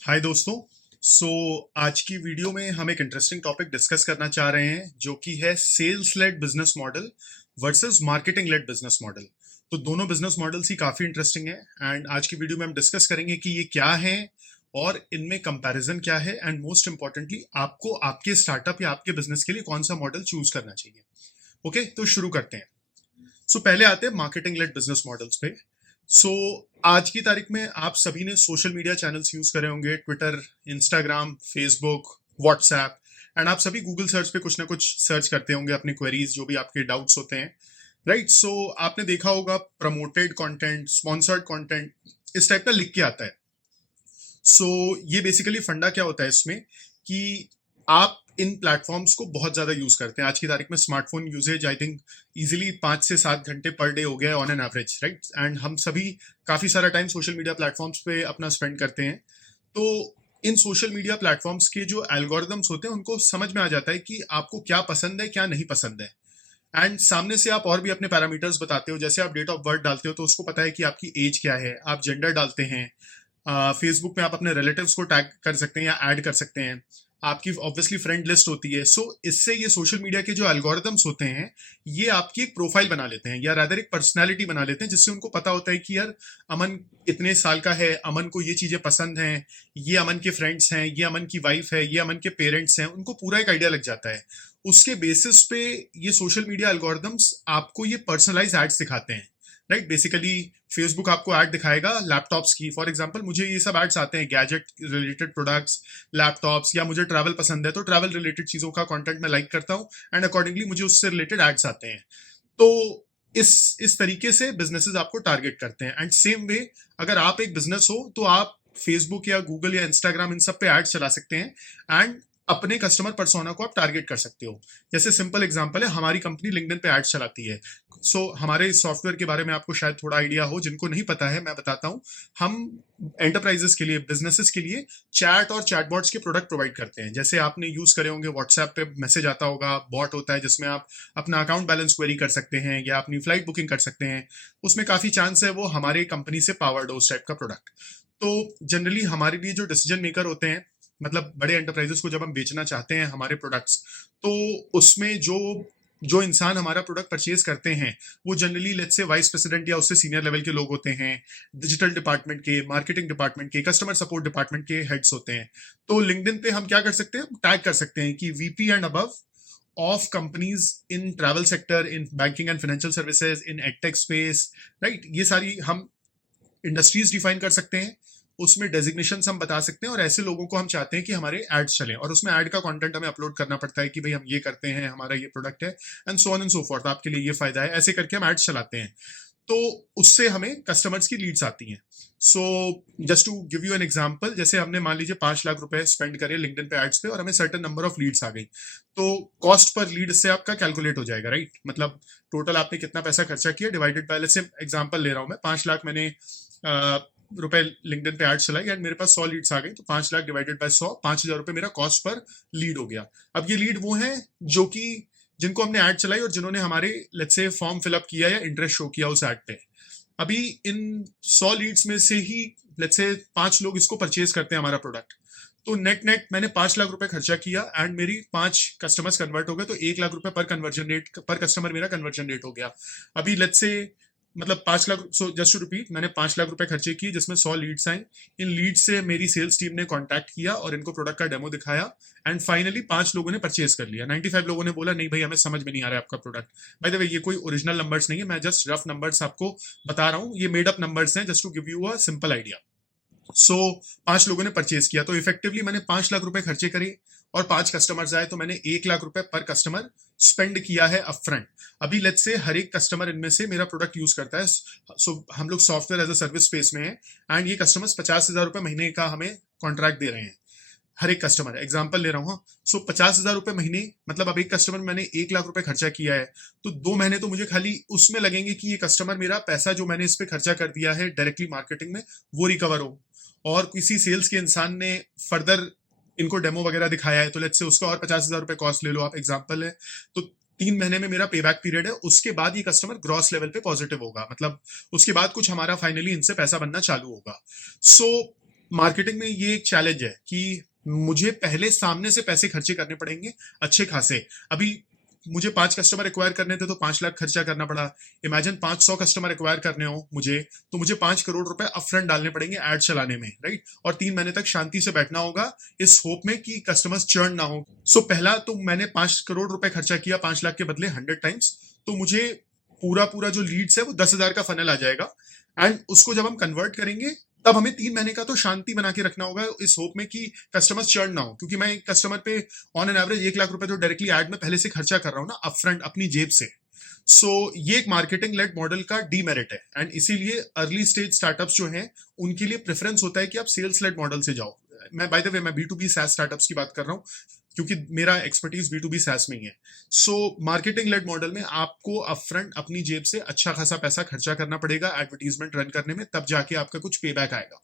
हाय दोस्तों। सो आज की वीडियो में हम एक इंटरेस्टिंग टॉपिक डिस्कस करना चाह रहे हैं जो कि है sales led business model versus marketing led business model. तो दोनों बिजनेस मॉडल्स ही काफ़ी इंटरेस्टिंग है एंड आज की वीडियो में हम डिस्कस करेंगे कि ये क्या है और इनमें कंपैरिजन क्या है एंड मोस्ट इंपॉर्टेंटली आपको आपके स्टार्टअप या आपके बिजनेस के लिए कौन सा मॉडल चूज करना चाहिए। ओके, तो शुरू करते हैं। पहले आते हैं मार्केटिंग लेड बिजनेस मॉडल्स पे। सो आज की तारीख में आप सभी ने सोशल मीडिया चैनल्स यूज करे होंगे, Twitter, Instagram, Facebook, WhatsApp and आप सभी गूगल सर्च पे कुछ ना कुछ सर्च करते होंगे अपनी क्वेरीज, जो भी आपके डाउट्स होते हैं, राइट। सो आपने देखा होगा प्रमोटेड कंटेंट, स्पॉन्सर्ड कंटेंट इस टाइप का लिख के आता है। सो ये बेसिकली फंडा क्या होता है इसमें कि आप इन प्लेटफॉर्म्स को बहुत ज़्यादा यूज़ करते हैं। आज की तारीख में smartphone usage I think easily 5 से 7 घंटे पर डे हो गया है on an average, right. And हम सभी काफ़ी सारा टाइम सोशल मीडिया प्लेटफॉर्म्स पे अपना स्पेंड करते हैं। तो इन सोशल मीडिया प्लेटफॉर्म्स के जो एल्गोरिदम्स होते हैं उनको समझ में आ जाता है कि आपको क्या पसंद है क्या नहीं पसंद है। एंड सामने से आप और भी अपने पैरामीटर्स बताते हो, जैसे आप डेट ऑफ बर्थ डालते हो तो उसको पता है कि आपकी एज क्या है। आप जेंडर डालते हैं, फेसबुक में आप अपने रिलेटिव्स को टैग कर सकते हैं या ऐड कर सकते हैं। आपकी ऑब्वियसली फ्रेंड लिस्ट होती है। सो इससे ये सोशल मीडिया के जो एल्गोरिदम्स होते हैं ये आपकी एक प्रोफाइल बना लेते हैं या रादर एक पर्सनालिटी बना लेते हैं, जिससे उनको पता होता है कि यार अमन इतने साल का है, अमन को ये चीज़ें पसंद हैं, ये अमन के फ्रेंड्स हैं, ये अमन की वाइफ है, ये अमन के पेरेंट्स हैं। उनको पूरा एक आइडिया लग जाता है। उसके बेसिस पे ये सोशल मीडिया एल्गोरिदम्स आपको ये पर्सनलाइज एड्स दिखाते हैं, राइट। बेसिकली फेसबुक आपको ऐड दिखाएगा लैपटॉप्स की। फॉर एग्जांपल मुझे ये सब एड्स आते हैं गैजेट रिलेटेड प्रोडक्ट्स, लैपटॉप्स, या मुझे ट्रैवल पसंद है तो ट्रैवल रिलेटेड चीज़ों का कंटेंट मैं लाइक करता हूँ एंड अकॉर्डिंगली मुझे उससे रिलेटेड एड्स आते हैं। तो इस तरीके से बिजनेसेस आपको टारगेट करते हैं। एंड सेम वे अगर आप एक बिजनेस हो तो आप फेसबुक या गूगल या इंस्टाग्राम इन सब पे एड्स चला सकते हैं एंड अपने कस्टमर पर्सोना को आप टारगेट कर सकते हो। जैसे सिंपल एग्जांपल है, हमारी कंपनी लिंक्डइन पे एड्स चलाती है। हमारे इस सॉफ्टवेयर के बारे में आपको शायद थोड़ा आइडिया हो, जिनको नहीं पता है मैं बताता हूँ। हम एंटरप्राइजेस के लिए, बिजनेसेस के लिए चैट और चैटबॉट्स के प्रोडक्ट प्रोवाइड करते हैं। जैसे आपने यूज करे होंगे, व्हाट्सएप पे मैसेज आता होगा, बॉट होता है जिसमें आप अपना अकाउंट बैलेंस क्वेरी कर सकते हैं या अपनी फ्लाइट बुकिंग कर सकते हैं। उसमें काफी चांस है वो हमारे कंपनी से पावर्ड हो उस टाइप का प्रोडक्ट। तो जनरली हमारे लिए जो डिसीजन मेकर होते हैं, मतलब बड़े एंटरप्राइजेस को जब हम बेचना चाहते हैं हमारे प्रोडक्ट्स, तो उसमें जो जो इंसान हमारा प्रोडक्ट परचेज करते हैं वो generally let's say vice president या उससे सीनियर लेवल के लोग होते हैं, डिजिटल डिपार्टमेंट के, मार्केटिंग डिपार्टमेंट के, कस्टमर सपोर्ट डिपार्टमेंट के हेड्स होते हैं। तो लिंक्डइन पे हम क्या कर सकते हैं, टैग कर सकते हैं कि VP and above of companies in travel sector, in banking and financial services, in edtech space, right। ये सारी हम इंडस्ट्रीज डिफाइन कर सकते हैं, उसमें डेजिग्नेशन हम बता सकते हैं और ऐसे लोगों को हम चाहते हैं कि हमारे एड्स चलें और उसमें ऐड का कंटेंट हमें अपलोड करना पड़ता है कि भाई हम ये करते हैं, हमारा ये प्रोडक्ट है and so on and so fourth, आपके लिए ये फायदा है। ऐसे करके हम एड्स चलाते हैं तो उससे हमें कस्टमर्स की लीड्स आती हैं। So just to give you an example, जैसे हमने मान लीजिए 5 लाख रुपए स्पेंड करे लिंक्डइन पे एड्स पे और हमें सर्टेन नंबर ऑफ लीड्स आ गई, तो कॉस्ट पर लीड से आपका कैलकुलेट हो जाएगा, राइट। मतलब टोटल आपने कितना पैसा खर्चा किया divided by, let's say example ले रहा हूं मैं, 5 लाख मैंने रुपए लिंक्डइन पे एड चलाई एंड मेरे पास 100 लीड्स आ गई, तो 5 लाख डिवाइडेड बाय 100, 5,000 रुपए मेरा कॉस्ट पर लीड हो गया। अब ये लीड वो है जो कि जिनको हमने ऐड चलाई और जिन्होंने हमारे लेट्स से फॉर्म फिलअप किया या इंटरेस्ट शो किया उस ऐड पे। अभी इन 100 लीड्स में से ही लेट्स से 5 लोग इसको परचेज करते हैं हमारा प्रोडक्ट, तो नेट नेट मैंने 5 लाख रुपए खर्चा किया एंड मेरी 5 कस्टमर्स कन्वर्ट हो गए, तो 1 लाख रुपए पर कन्वर्जन रेट, पर कस्टमर मेरा कन्वर्जन रेट हो गया। अभी लेट्स से मतलब 5 lakh, so just to repeat, मैंने 5 लाख रुपए खर्चे किए जिसमें 100 लीड्स आई। इन लीड्स से मेरी सेल्स टीम ने कांटेक्ट किया और इनको प्रोडक्ट का डेमो दिखाया एंड फाइनली 5 लोगों ने परचेज कर लिया। 95 लोगों ने बोला नहीं भाई हमें समझ में नहीं आ रहा है आपका प्रोडक्ट। बाय द वे ये कोई ओरिजिनल नंबर्स नहीं है, मैं जस्ट रफ नंबर्स आपको बता रहा हूँ, ये मेड अप नंबर्स हैं just to give you a simple idea. So 5 लोगों ने परचेज किया, तो इफेक्टिवली मैंने 5 लाख रुपए खर्चे करे और 5 कस्टमर्स आए, तो मैंने 1 लाख रुपए पर कस्टमर स्पेंड किया है अपफ्रंट। अभी लेट्स से हर एक कस्टमर इनमें से मेरा प्रोडक्ट यूज करता है, सो हम लोग software as a service space में है एंड ये कस्टमर्स 50,000 रुपए महीने का हमें कॉन्ट्रैक्ट दे रहे हैं। हर एक कस्टमर, एग्जाम्पल ले रहा हूँ, सो 50,000 रुपए महीने, मतलब अब एक कस्टमर मैंने 1 लाख रुपए खर्चा किया है, तो 2 महीने तो मुझे खाली उसमें लगेंगे कि ये कस्टमर मेरा पैसा जो मैंने इस पे खर्चा कर दिया है डायरेक्टली मार्केटिंग में वो रिकवर हो। और किसी सेल्स के इंसान ने फर्दर इनको डेमो वगैरह दिखाया है तो लेट्स से उसका और 50,000 रुपए कॉस्ट ले लो आप, एग्जाम्पल है। तो 3 महीने में मेरा पे बैक पीरियड है, उसके बाद ये कस्टमर ग्रॉस लेवल पे पॉजिटिव होगा, मतलब उसके बाद कुछ हमारा फाइनली इनसे पैसा बनना चालू होगा। सो मार्केटिंग में ये एक चैलेंज है कि मुझे पहले सामने से पैसे खर्चे करने पड़ेंगे अच्छे खासे। अभी मुझे 5 कस्टमर एक्वायर करने थे तो 5 लाख खर्चा करना पड़ा। इमेजिन 500 कस्टमर एक्वायर करने हो मुझे, तो मुझे 5 करोड़ रुपए अपफ्रंट डालने पड़ेंगे ऐड चलाने में, राइट। और 3 महीने तक शांति से बैठना होगा इस होप में कि कस्टमर्स चर्न ना हो। सो पहला तो मैंने 5 करोड़ रुपए खर्चा किया 5 लाख के बदले 100 टाइम्स। तो मुझे पूरा पूरा जो लीड्स है वो 10,000 का फनल आ जाएगा। एंड उसको जब हम कन्वर्ट करेंगे तब हमें 3 महीने का तो शांति बना के रखना होगा इस होप में कि कस्टमर्स चर्न ना हो, क्योंकि मैं एक कस्टमर पे ऑन एन एवरेज 1 लाख रुपए तो डायरेक्टली एड में पहले से खर्चा कर रहा हूँ ना अपफ्रंट अपनी जेब से। सो ये एक मार्केटिंग लेड मॉडल का डीमेरिट है। एंड इसीलिए अर्ली स्टेज स्टार्टअप्स जो हैं उनके लिए प्रेफरेंस होता है कि आप सेल्स लेड मॉडल से जाओ। मैं बाय द वे मैं B2B SaaS स्टार्टअप्स की बात कर रहा हूँ क्योंकि मेरा एक्सपर्टीज B2B SaaS में ही है। सो मार्केटिंग लेड मॉडल में आपको अपफ्रंट अपनी जेब से अच्छा खासा पैसा खर्चा करना पड़ेगा एडवर्टीजमेंट रन करने में, तब जाके आपका कुछ पे बैक आएगा।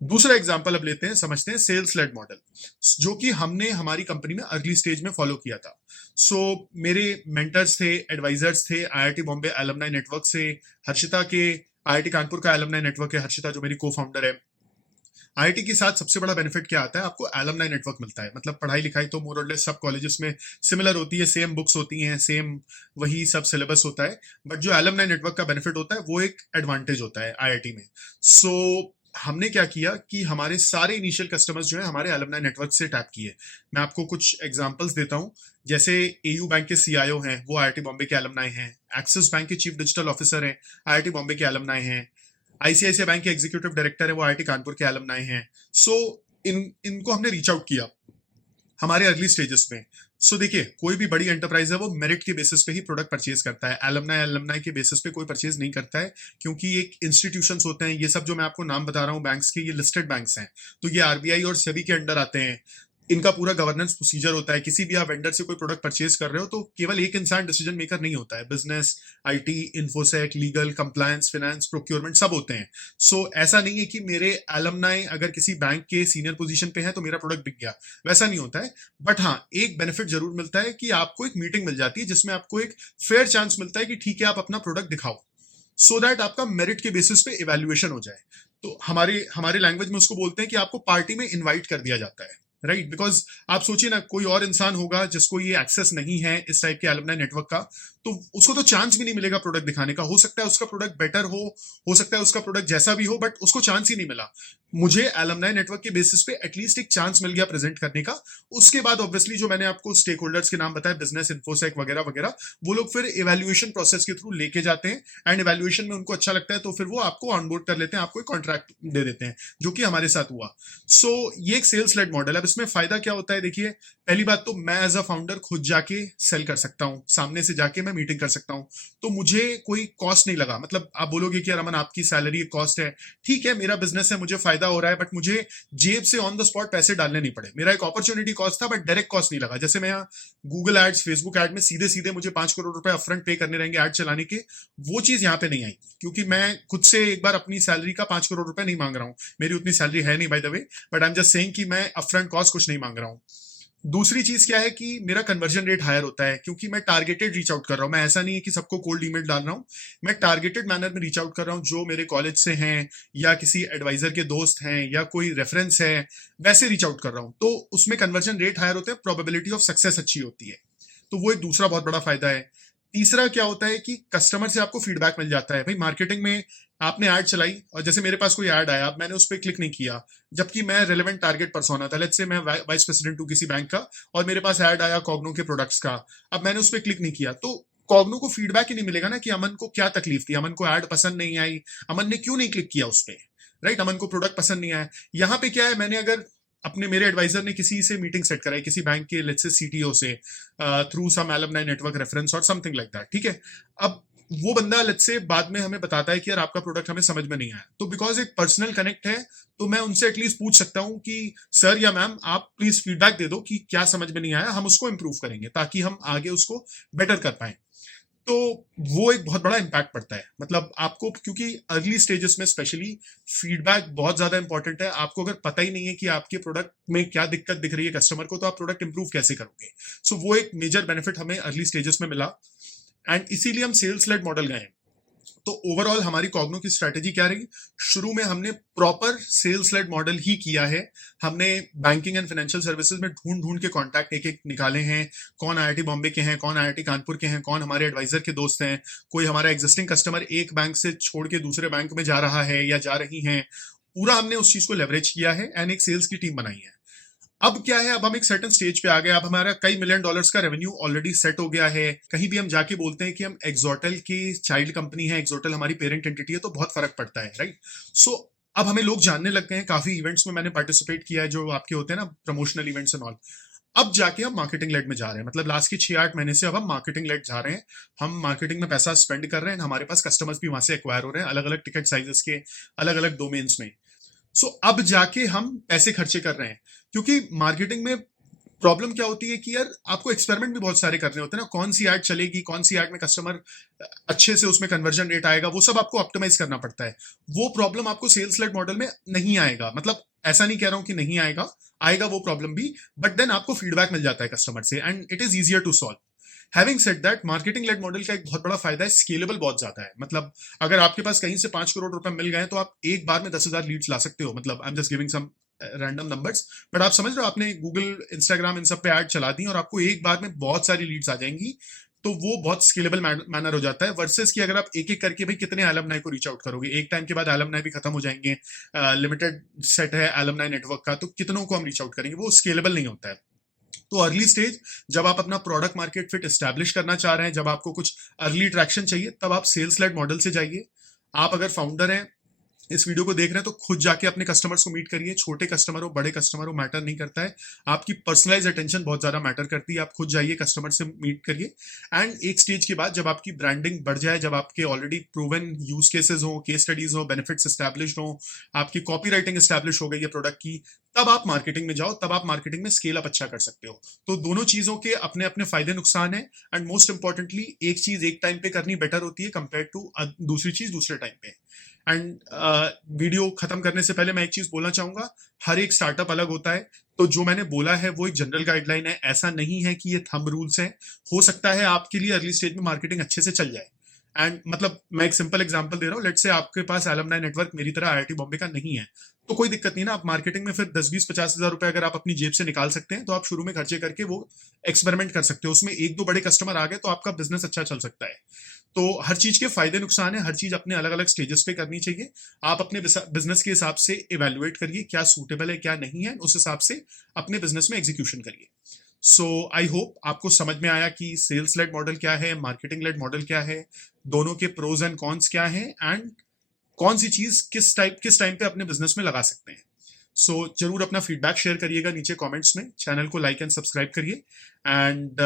दूसरा एग्जांपल अब लेते हैं, समझते हैं सेल्स लेड मॉडल, जो कि हमने हमारी कंपनी में अर्ली स्टेज में फॉलो किया था। सो मेरे मेंटर्स थे, एडवाइजर्स थे, IIT बॉम्बे एलुमनाई नेटवर्क से, हर्षिता के IIT कानपुर का एलुमनाई नेटवर्क है, हर्षिता जो मेरी को फाउंडर है। IIT के साथ सबसे बड़ा बेनिफिट क्या आता है, आपको एलुमनाई नेटवर्क मिलता है। मतलब पढ़ाई लिखाई तो मोर और लेस सब कॉलेजेस में सिमिलर होती है, सेम बुक्स होती हैं, सेम वही सब सिलेबस होता है। बट जो एलुमनाई नेटवर्क का बेनिफिट होता है वो एक एडवांटेज होता है IIT में। सो हमने क्या किया कि हमारे सारे इनिशियल कस्टमर्स जो है हमारे एलुमनाई नेटवर्क से टैप किए। मैं आपको कुछ एग्जांपल्स देता हूं। जैसे AU बैंक के CIO हैं वो IIT बॉम्बे के एलुमनाई हैं, एक्सिस बैंक के चीफ डिजिटल ऑफिसर हैं IIT बॉम्बे के एलुमनाई हैं, ICICI बैंक के एग्जीक्यूटिव डायरेक्टर है वो IIT कानपुर के एलुमनाई हैं। सो इनको हमने रीच आउट किया हमारे अर्ली स्टेजेस में। सो देखिए, कोई भी बड़ी एंटरप्राइज है वो मेरिट के बेसिस पे ही प्रोडक्ट परचेज करता है, एलुमनाई के बेसिस पे कोई परचेज नहीं करता है। क्योंकि एक इंस्टीट्यूशंस होते हैं, ये सब जो मैं आपको नाम बता रहा हूँ बैंक्स के, ये लिस्टेड बैंक्स हैं, तो ये RBI और सेबी के अंडर आते हैं। इनका पूरा गवर्नेंस प्रोसीजर होता है। किसी भी आप वेंडर से कोई प्रोडक्ट परचेज कर रहे हो तो केवल एक इंसान डिसीजन मेकर नहीं होता है, business, IT, InfoSec, legal, compliance, finance, procurement सब होते हैं। सो ऐसा नहीं है कि मेरे एलुमनाई अगर किसी बैंक के सीनियर पोजीशन पे है तो मेरा प्रोडक्ट बिक गया, वैसा नहीं होता है। बट हाँ, एक बेनिफिट जरूर मिलता है कि आपको एक मीटिंग मिल जाती है जिसमें आपको एक फेयर चांस मिलता है कि ठीक है आप अपना प्रोडक्ट दिखाओ, सो दैट आपका मेरिट के बेसिस पे इवैल्यूएशन हो जाए। तो हमारे हमारे लैंग्वेज में उसको बोलते हैं कि आपको पार्टी में इनवाइट कर दिया जाता है, राइट। बिकॉज आप सोचिए ना, कोई और इंसान होगा जिसको ये एक्सेस नहीं है इस टाइप के एलुमनाई नेटवर्क का, तो उसको तो चांस भी नहीं मिलेगा प्रोडक्ट दिखाने का। हो सकता है उसका प्रोडक्ट बेटर हो सकता है उसका प्रोडक्ट जैसा भी हो, बट उसको चांस ही नहीं मिला। मुझे एलुमनाई नेटवर्क के बेसिस पे एटलीस्ट एक चांस मिल गया प्रेजेंट करने का। उसके बाद ऑब्वियसली जो मैंने आपको स्टेक होल्डर्स के नाम बताए, बिजनेस, इन्फोसेक वगैरह वगैरह, वो लोग फिर इवैल्यूएशन प्रोसेस के थ्रू लेके जाते हैं। एंड इवैल्यूएशन में उनको अच्छा लगता है तो फिर वो आपको ऑनबोर्ड कर लेते हैं, आपको एक कॉन्ट्रैक्ट दे देते हैं, जो कि हमारे साथ हुआ। सो ये एक सेल्स लेड मॉडल है। अब इसमें फायदा क्या होता है, देखिए, पहली बात तो मैं एज अ फाउंडर खुद जाके सेल कर सकता हूँ, सामने से जाके मैं मीटिंग कर सकता हूँ, तो मुझे कोई कॉस्ट नहीं लगा। मतलब आप बोलोगे कि रमन आपकी सैलरी एक कॉस्ट है, ठीक है, मेरा बिजनेस है, मुझे फायदा हो रहा है, बट मुझे जेब से ऑन द स्पॉट पैसे डालने नहीं पड़े। मेरा एक अपॉर्चुनिटी कॉस्ट था बट डायरेक्ट कॉस्ट नहीं लगा। जैसे मैं यहाँ गूगल एड्स, फेसबुक एड में सीधे सीधे मुझे 5 करोड़ रुपए अपफ्रंट पे करने रहेंगे एड चलाने के, वो चीज यहाँ पे नहीं आई, क्योंकि मैं खुद से एक बार अपनी सैलरी का 5 करोड़ रुपए नहीं मांग रहा हूँ। मेरी उतनी सैलरी है नहीं by the way, but I am just saying कि मैं अपफ्रंट कॉस्ट कुछ नहीं मांग रहा हूँ। दूसरी चीज क्या है कि मेरा कन्वर्जन रेट हायर होता है, क्योंकि मैं टारगेटेड रीच आउट कर रहा हूं। मैं ऐसा नहीं है कि सबको कोल्ड ईमेल डाल रहा हूं, मैं टारगेटेड मैनर में रीच आउट कर रहा हूं। जो मेरे कॉलेज से हैं या किसी एडवाइजर के दोस्त हैं या कोई रेफरेंस है, वैसे रीच आउट कर रहा हूं, तो उसमें कन्वर्जन रेट हायर होते हैं, प्रोबेबिलिटी ऑफ सक्सेस अच्छी होती है। तो वो एक दूसरा बहुत बड़ा फायदा है। तीसरा क्या होता है कि कस्टमर से आपको फीडबैक मिल जाता है। भाई मार्केटिंग में आपने ऐड चलाई और जैसे मेरे पास कोई ऐड आया, अब मैंने उस पर क्लिक नहीं किया, जबकि मैं रेलेवेंट टारगेट पर्सोना था, लेट्स से मैं वाइस प्रेसिडेंट हूं किसी बैंक का और मेरे पास ऐड आया कॉग्नो के प्रोडक्ट्स का, अब मैंने उस पर क्लिक नहीं किया, तो कॉग्नो को फीडबैक ही नहीं मिलेगा ना कि अमन को क्या तकलीफ थी, अमन को ऐड पसंद नहीं आई, अमन ने क्यों नहीं क्लिक किया उस पर, राइट, अमन को प्रोडक्ट पसंद नहीं आया। यहाँ पे क्या है, मैंने अगर अपने मेरे एडवाइजर ने किसी से मीटिंग सेट कराई किसी बैंक के लेट्स से CTO से through some alumni network reference और समथिंग लाइक दैट, ठीक है। अब वो बंदा लेट्स से बाद में हमें बताता है कि यार आपका प्रोडक्ट हमें समझ में नहीं आया, तो बिकॉज एक पर्सनल कनेक्ट है, तो मैं उनसे एटलीस्ट पूछ सकता हूं कि सर या मैम आप प्लीज फीडबैक दे दो कि क्या समझ में नहीं आया, हम उसको इंप्रूव करेंगे ताकि हम आगे उसको बेटर कर पाए। तो वो एक बहुत बड़ा इम्पैक्ट पड़ता है। मतलब आपको, क्योंकि अर्ली स्टेजेस में स्पेशली फीडबैक बहुत ज्यादा इंपॉर्टेंट है। आपको अगर पता ही नहीं है कि आपके प्रोडक्ट में क्या दिक्कत दिख रही है कस्टमर को, तो आप प्रोडक्ट इंप्रूव कैसे करोगे। सो वो एक मेजर बेनिफिट हमें अर्ली स्टेजेस में मिला एंड इसीलिए हम सेल्स लेड मॉडल गए। तो ओवरऑल हमारी कॉग्नो की स्ट्रैटेजी क्या रही? शुरू में हमने प्रॉपर सेल्स लेड मॉडल ही किया है। हमने बैंकिंग एंड फाइनेंशियल सर्विसेज में ढूंढ ढूंढ के कॉन्टैक्ट एक एक निकाले हैं। कौन आईआईटी बॉम्बे के हैं, कौन आईआईटी कानपुर के हैं, कौन हमारे एडवाइजर के दोस्त हैं, कोई हमारा एग्जिस्टिंग कस्टमर एक बैंक से छोड़ के दूसरे बैंक में जा रहा है या जा रही हैं। पूरा हमने उस चीज को लेवरेज किया है एंड एक सेल्स की टीम बनाई है। अब क्या है, अब हम एक सर्टेन स्टेज पे आ गए। अब हमारा कई मिलियन डॉलर्स का रेवेन्यू ऑलरेडी सेट हो गया है। कहीं भी हम जाके बोलते हैं कि हम एक्सोटल की चाइल्ड कंपनी है, एक्सोटल हमारी पेरेंट एंटिटी है, तो बहुत फर्क पड़ता है, राइट? सो अब हमें लोग जानने लग गए हैं। काफी इवेंट्स में मैंने पार्टिसिपेट किया है, जो आपके होते हैं ना प्रमोशनल इवेंट्स एंड ऑल। अब जाके हम मार्केटिंग लेड में जा रहे हैं। मतलब लास्ट के 6-8 महीने से अब हम मार्केटिंग लेड जा रहे हैं। हम मार्केटिंग में पैसा स्पेंड कर रहे हैं। हमारे पास कस्टमर्स भी वहां से एक्वायर हो रहे हैं, अलग अलग टिकट साइजेस के, अलग अलग डोमेन्स में। सो अब जाके हम पैसे खर्चे कर रहे हैं, क्योंकि मार्केटिंग में प्रॉब्लम क्या होती है कि यार आपको एक्सपेरिमेंट भी बहुत सारे करने होते हैं ना। कौन सी ऐड चलेगी, कौन सी ऐड में कस्टमर अच्छे से उसमें कन्वर्जन रेट आएगा, वो सब आपको ऑप्टिमाइज करना पड़ता है। वो प्रॉब्लम आपको सेल्स लेड मॉडल में नहीं आएगा। मतलब ऐसा नहीं कह रहा हूं कि नहीं आएगा, आएगा वो प्रॉब्लम भी, बट देन आपको फीडबैक मिल जाता है कस्टमर से and it is easier to solve. Having said that, marketing led model का एक बहुत बड़ा फायदा है, स्केलेबल बहुत ज्यादा है। मतलब अगर आपके पास कहीं से 5 करोड़ रुपए मिल गए तो आप एक बार में 10,000 लीड्स ला सकते हो। मतलब I am just giving some random numbers, but आप समझ रहे हो, आपने गूगल, इंस्टाग्राम, इन सब पे ऐड चला दी और आपको एक बार में बहुत सारी लीड्स आ जाएंगी। तो वो बहुत स्केलेबल मैनर हो जाता है, वर्सेस कि अगर आप एक एक करके भाई कितने एलमनाई को रीच आउट करोगे। एक टाइम के बाद एलमनाई भी खत्म हो जाएंगे, लिमिटेड सेट है एलमनाई नेटवर्क का, तो कितनों को हम रीच आउट करेंगे, वो स्केलेबल नहीं होता है। तो अर्ली स्टेज, जब आप अपना प्रोडक्ट मार्केट फिट एस्टैब्लिश करना चाह रहे हैं, जब आपको कुछ अर्ली ट्रैक्शन चाहिए, तब आप सेल्स लेड मॉडल से जाइए। आप अगर फाउंडर हैं, इस वीडियो को देख रहे हैं, तो खुद जाके अपने कस्टमर्स को मीट करिए। छोटे कस्टमर हो, बड़े कस्टमर हो, मैटर नहीं करता है। आपकी पर्सनलाइज अटेंशन बहुत ज्यादा मैटर करती है। आप खुद जाइए, कस्टमर से मीट करिए। एंड एक स्टेज के बाद जब आपकी ब्रांडिंग बढ़ जाए, जब आपके ऑलरेडी प्रूवन यूज केसेस हो, केस स्टडीज हो, बेनिफिट्स एस्टैब्लिश हो, आपकी कॉपी राइटिंग एस्टैब्लिश हो गई है प्रोडक्ट की, तब आप मार्केटिंग में जाओ। तब आप मार्केटिंग में स्केल अप अच्छा कर सकते हो। तो दोनों चीजों के अपने अपने फायदे नुकसान है। एंड मोस्ट इंपॉर्टेंटली, एक चीज एक टाइम पे करनी बेटर होती है कंपेयर टू दूसरी चीज दूसरे टाइम पे। एंड वीडियो खत्म करने से पहले मैं एक चीज बोलना चाहूंगा, हर एक स्टार्टअप अलग होता है। तो जो मैंने बोला है वो एक जनरल गाइडलाइन है, ऐसा नहीं है कि ये थंब रूल्स है। हो सकता है आपके लिए अर्ली स्टेज में मार्केटिंग अच्छे से चल जाए। एंड मतलब मैं एक सिंपल एग्जांपल दे रहा हूँ, लेट से आपके पास एलुमनाई नेटवर्क मेरी तरह आईआईटी बॉम्बे का नहीं है, तो कोई दिक्कत नहीं ना। आप मार्केटिंग में फिर 10-20-50 हजार रुपए अगर आप अपनी जेब से निकाल सकते हैं, तो आप शुरू में खर्चे करके वो एक्सपेरिमेंट कर सकते हो। उसमें एक दो बड़े कस्टमर आ गए तो आपका बिजनेस अच्छा चल सकता है। तो हर चीज के फायदे नुकसान है, हर चीज अपने अलग अलग स्टेजेस पे करनी चाहिए। आप अपने बिजनेस के हिसाब से इवेल्युएट करिए क्या सूटेबल है क्या नहीं है, उस हिसाब से अपने बिजनेस में एग्जीक्यूशन करिए। सो आई होप आपको समझ में आया कि सेल्स लेड मॉडल क्या है, मार्केटिंग लेड मॉडल क्या है, दोनों के प्रोज एंड कॉन्स क्या है, एंड कौन सी चीज किस टाइम पे अपने बिजनेस में लगा सकते हैं। सो जरूर अपना फीडबैक शेयर करिएगा नीचे कमेंट्स में। चैनल को लाइक एंड सब्सक्राइब करिए। एंड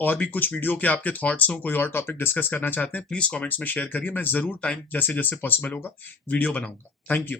और भी कुछ वीडियो के आपके थॉट्स हो, कोई और टॉपिक डिस्कस करना चाहते हैं, प्लीज कमेंट्स में शेयर करिए। मैं जरूर टाइम जैसे जैसे पॉसिबल होगा वीडियो बनाऊंगा। Thank you.